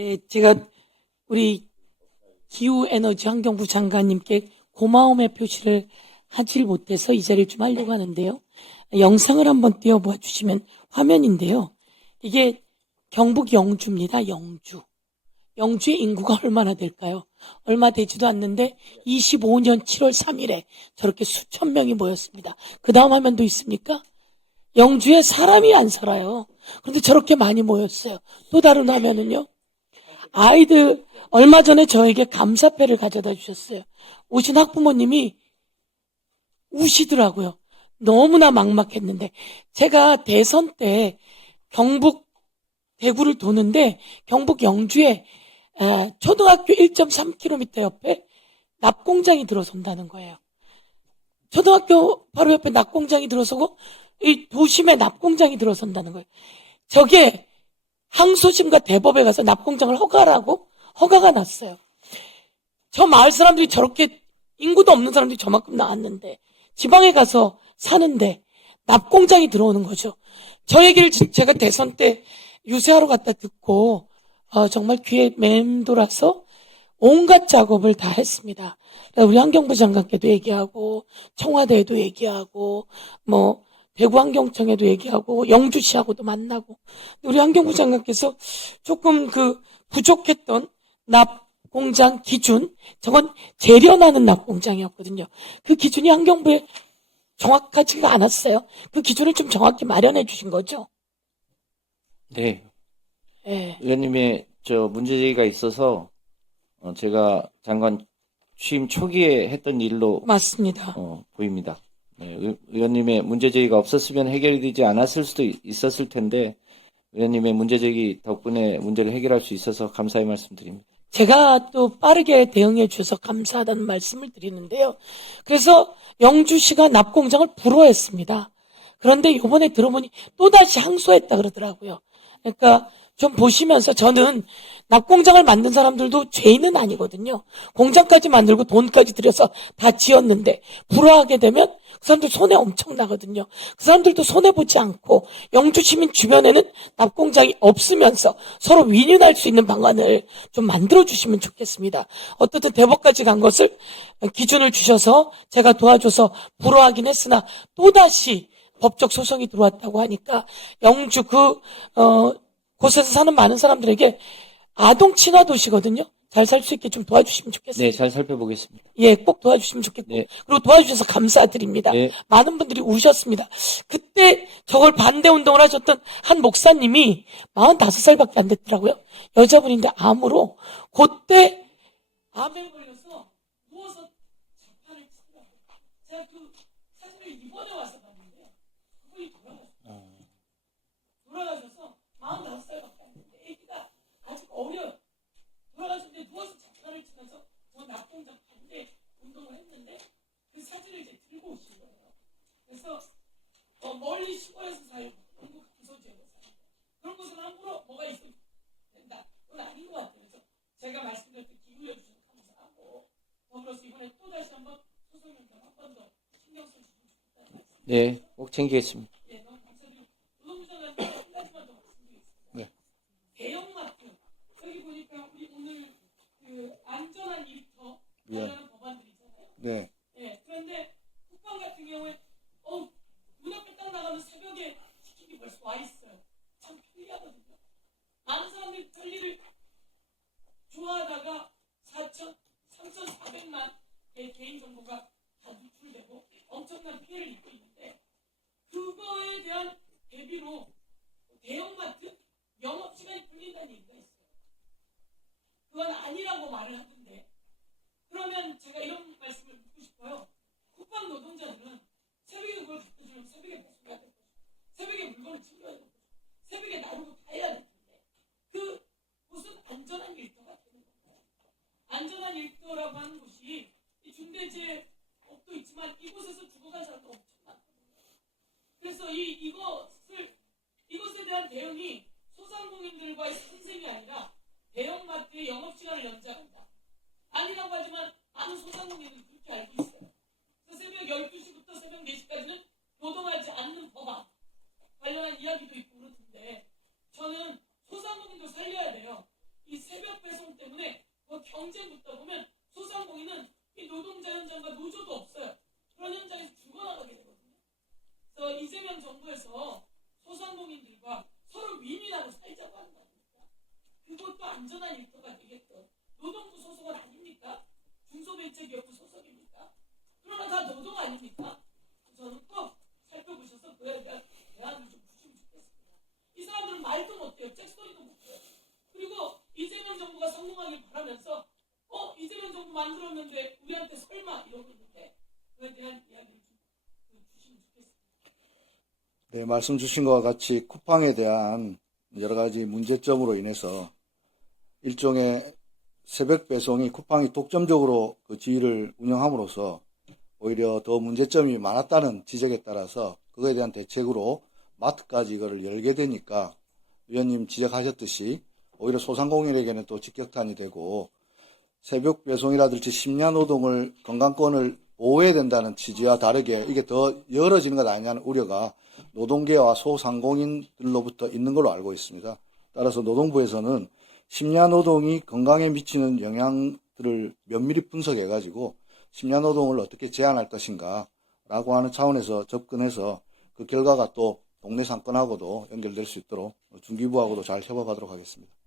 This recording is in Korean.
예, 제가 우리 기후에너지 환경부 장관님께 고마움의 표시를 하질 못해서 이 자리를 좀 하려고 하는데요. 영상을 한번 띄워봐 주시면 화면인데요. 이게 경북 영주입니다. 영주. 영주의 인구가 얼마나 될까요? 얼마 되지도 않는데 25년 7월 3일에 저렇게 수천 명이 모였습니다. 그 다음 화면도 있습니까? 영주에 사람이 안 살아요. 그런데 저렇게 많이 모였어요. 또 다른 화면은요. 아이들 얼마 전에 저에게 감사패를 가져다 주셨어요. 오신 학부모님이 우시더라고요. 너무나 막막했는데 제가 대선 때 경북 대구를 도는데 경북 영주에 초등학교 1.3km 옆에 납공장이 들어선다는 거예요. 초등학교 바로 옆에 납공장이 들어서고 이 도심에 납공장이 들어선다는 거예요. 저게 항소심과 대법에 가서 납공장을 허가라고 허가가 났어요. 저 마을 사람들이 저렇게 인구도 없는 사람들이 저만큼 나왔는데 지방에 가서 사는데 납공장이 들어오는 거죠. 저 얘기를 제가 대선 때 유세하러 갔다 듣고 정말 귀에 맴돌아서 온갖 작업을 다 했습니다. 우리 환경부 장관께도 얘기하고 청와대에도 얘기하고 뭐 대구환경청에도 얘기하고 영주시하고도 만나고 우리 환경부 장관께서 조금 그 부족했던 납공장 기준, 저건 재련하는 납공장이었거든요. 그 기준이 환경부에 정확하지가 않았어요. 그 기준을 좀 정확히 마련해 주신 거죠? 네. 네. 의원님의 문제제기가 있어서 제가 장관 취임 초기에 했던 일로 맞습니다. 보입니다. 네, 의원님의 문제제기가 없었으면 해결이 되지 않았을 수도 있었을 텐데 의원님의 문제제기 덕분에 문제를 해결할 수 있어서 감사의 말씀드립니다. 제가 또 빠르게 대응해 주셔서 감사하다는 말씀을 드리는데요. 그래서 영주시가 납공장을 불허했습니다. 그런데 이번에 들어보니 또다시 항소했다 그러더라고요. 그러니까 좀 보시면서 저는 납공장을 만든 사람들도 죄인은 아니거든요. 공장까지 만들고 돈까지 들여서 다 지었는데 불허하게 되면 그 사람들 손해 엄청 나거든요. 그 사람들도 손해보지 않고 영주 시민 주변에는 납공장이 없으면서 서로 윈윈할 수 있는 방안을 좀 만들어주시면 좋겠습니다. 어떻든 대법까지 간 것을 기준을 주셔서 제가 도와줘서 불허하긴 했으나 또다시 법적 소송이 들어왔다고 하니까 영주 곳에서 사는 많은 사람들에게 아동 친화 도시거든요. 잘 살 수 있게 좀 도와주시면 좋겠습니다. 네, 잘 살펴보겠습니다. 예, 꼭 도와주시면 좋겠고. 네. 그리고 도와주셔서 감사드립니다. 네. 많은 분들이 우셨습니다. 그때 저걸 반대 운동을 하셨던 한 목사님이 45살밖에 안 됐더라고요. 여자분인데 암으로 그때 암에 걸려서 누워서 자판을 치더라고요. 제가 그 사진을 이번에 와서 봤는데 그분이 돌아가셔서 45살밖에 안 됐는데 애기가 아직 어려요. 돌아가셨는데 누워서 자판을 치면서 저 납공장 반대 운동을 했는데 그 사진을 이제 들고 오신 거예요. 그래서 멀리 시골에서 살고 한국 기소지역에서 살고 그런 곳은 함부로 뭐가 있으면 된다. 그건 아닌 것 같아요. 그래서 제가 말씀드렸던 기후해 주셔서 감사하고 더불어서 이번에 또다시 한번 소송 연장 한 번 더 신경 써주시면 좋겠다는 말씀. 네, 꼭 챙기겠습니다. 네, 너무 감사드리고 노동부 장관님 한 가지만 더 말씀드리겠습니다. 네. 대형마트 여기 보니까 우리 오늘 그 안전한 일터 관련한 법안들이잖아요. 네. 네. 그런데 국방 같은 경우에 문 앞에 딱 나가면 새벽에 치킨이 벌써 와 있어요. 참 편리하거든요. 많은 사람들이 편리를 좋아하다가 3,400만 의 개인정보가 다 누출되고 엄청난 피해를 입고 있는데 그거에 대한 대비로 대형마트 영업시간이 풀린다는 얘기가 있어요. 그건 아니라고 말을 하던데 그러면 제가 이런 말씀을 묻고 싶어요. 국방 노동자들은 새벽에 그걸 갖다 주려면 새벽에 배송해야 될 것이고 새벽에 물건을 챙겨야 될 것이고 새벽에 나르고 다 해야 될 텐데 그 무슨 안전한 일터가 되는 건가요? 안전한 일터라고 하는 곳이 이 중대재해업도 있지만 이곳에서 죽어간 사람도 엄청 많거든요. 그래서 이것에 대한 대응이 소상공인들과의 선생이 아니라 대형마트의 영업시간을 연장한다. 아니라고 하지만 많은 소상공인들은 그렇게 알고 있어요. 그래서 새벽 12시부터 새벽 4시까지는 노동하지 않는 법안 관련한 이야기도 있고 그렇던데 저는 소상공인도 살려야 돼요. 이 경제 묻다 보면 소상공인은 이 노동자 현장과 노조도 없어요. 그런 현장에서 죽어나가게 되거든요. 그래서 이재명 정부에서 소상공인들과 서로 윈윈하고 살자고 하는 거 아닙니까? 그것도 안전한 일터가 되게끔 노동부 소속은 아닙니까? 중소벤처기업부 소속입니까? 그러나 다 노동 아닙니까? 저는 꼭 살펴보셔서 그에 대한 대안을 좀 주시면 좋겠습니다. 이 사람들은 말도 못해요. 잭소리도 못해요. 그리고 이재명 정부가 성공하길 바라면서 이재명 정부 만들었는데 우리한테 설마 이러고 있는데 그에 대한 이야기를 좀 주시면 좋겠습니다. 네, 말씀 주신 것과 같이 쿠팡에 대한 여러 가지 문제점으로 인해서 일종의 새벽 배송이 쿠팡이 독점적으로 그 지위를 운영함으로써 오히려 더 문제점이 많았다는 지적에 따라서 그거에 대한 대책으로 마트까지 이거를 열게 되니까 위원님 지적하셨듯이 오히려 소상공인에게는 또 직격탄이 되고 새벽 배송이라든지 심야 노동을 건강권을 보호해야 된다는 취지와 다르게 이게 더 열어지는 것 아니냐는 우려가 노동계와 소상공인들로부터 있는 걸로 알고 있습니다. 따라서 노동부에서는 심야 노동이 건강에 미치는 영향들을 면밀히 분석해가지고 심야 노동을 어떻게 제한할 것인가 라고 하는 차원에서 접근해서 그 결과가 또 동네 상권하고도 연결될 수 있도록 중기부하고도 잘 협업하도록 하겠습니다.